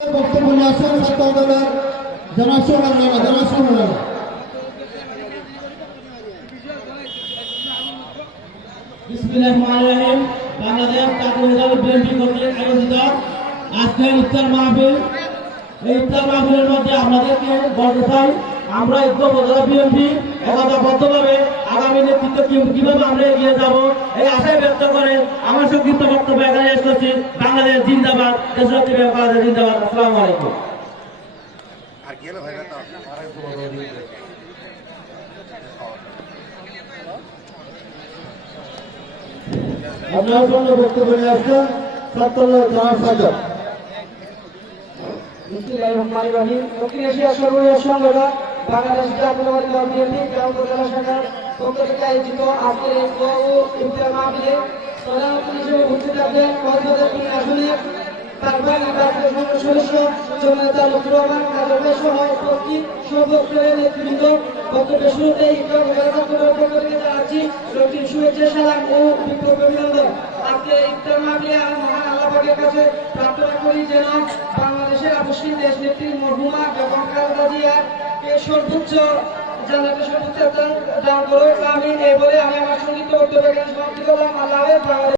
বক্তব্য নিয়ে আসেন ছাত্র দলের জনাশোভান বিসমিল্লাহির বাংলাদেশ ছাত্র দল বিএনপি কর্তৃক আয়োজিত আজকের ইফতার মাহফিল। এই ইফতার মাহফিলের মধ্যে আপনাদেরকে বলতে চাই, আমরা ঐক্যবদ্ধ বিএনপি একতাবদ্ধভাবে আগামী নেতৃত্ব কিভাবে আমরা এগিয়ে যাব এই আশায় ব্যক্ত করে আমার সংক্ষিপ্ত বক্তব্য এখানে শেষ করছি। বাংলাদেশ জিন্দাবাদ, দেশরত্ন বাংলাদেশ জিন্দাবাদ। আসসালামু আলাইকুম। আপনার জন্য বক্তব্য নিয়ে আসছেন ছাত্র দলের জনাব দক্ষিণ এশিয়ার সর্ববৃহৎ সংগঠন বাংলাদেশ জাতীয়তাবাদী দল বিএনপি জেলা শাখার পক্ষ থেকে আয়োজিত আজকের এই ইফতার মাহফিলে প্রধান অতিথি হিসেবে উপস্থিত থাকবেন কক্সবাজার তিন আসনের সদস্য জননেতা লুৎফর রহমান কাজল সহ উপস্থিত সর্বস্তরের নেতৃবৃন্দ। বক্তব্যের শুরুতে ইফতার মোবারকের পক্ষ থেকে জানাচ্ছি রক্তিম শুভেচ্ছা, সালাম ও বিপ্লব অভিনন্দন। আজকে ইফতার মাহফিলে মহান আল্লাহ পাকের কাছে প্রার্থনা করি যেন বাংলাদেশের আদর্শিক দেশ নেত্রী মরহুমা বেগম খালেদা জিয়াকে সর্বোচ্চ জান্নাতের সর্বোচ্চ দান করুক। আমিন। এই বলে আমি আমার সংক্ষিপ্ত বক্তব্য সমাপ্তি করলাম। আল্লাহ হাফেজ।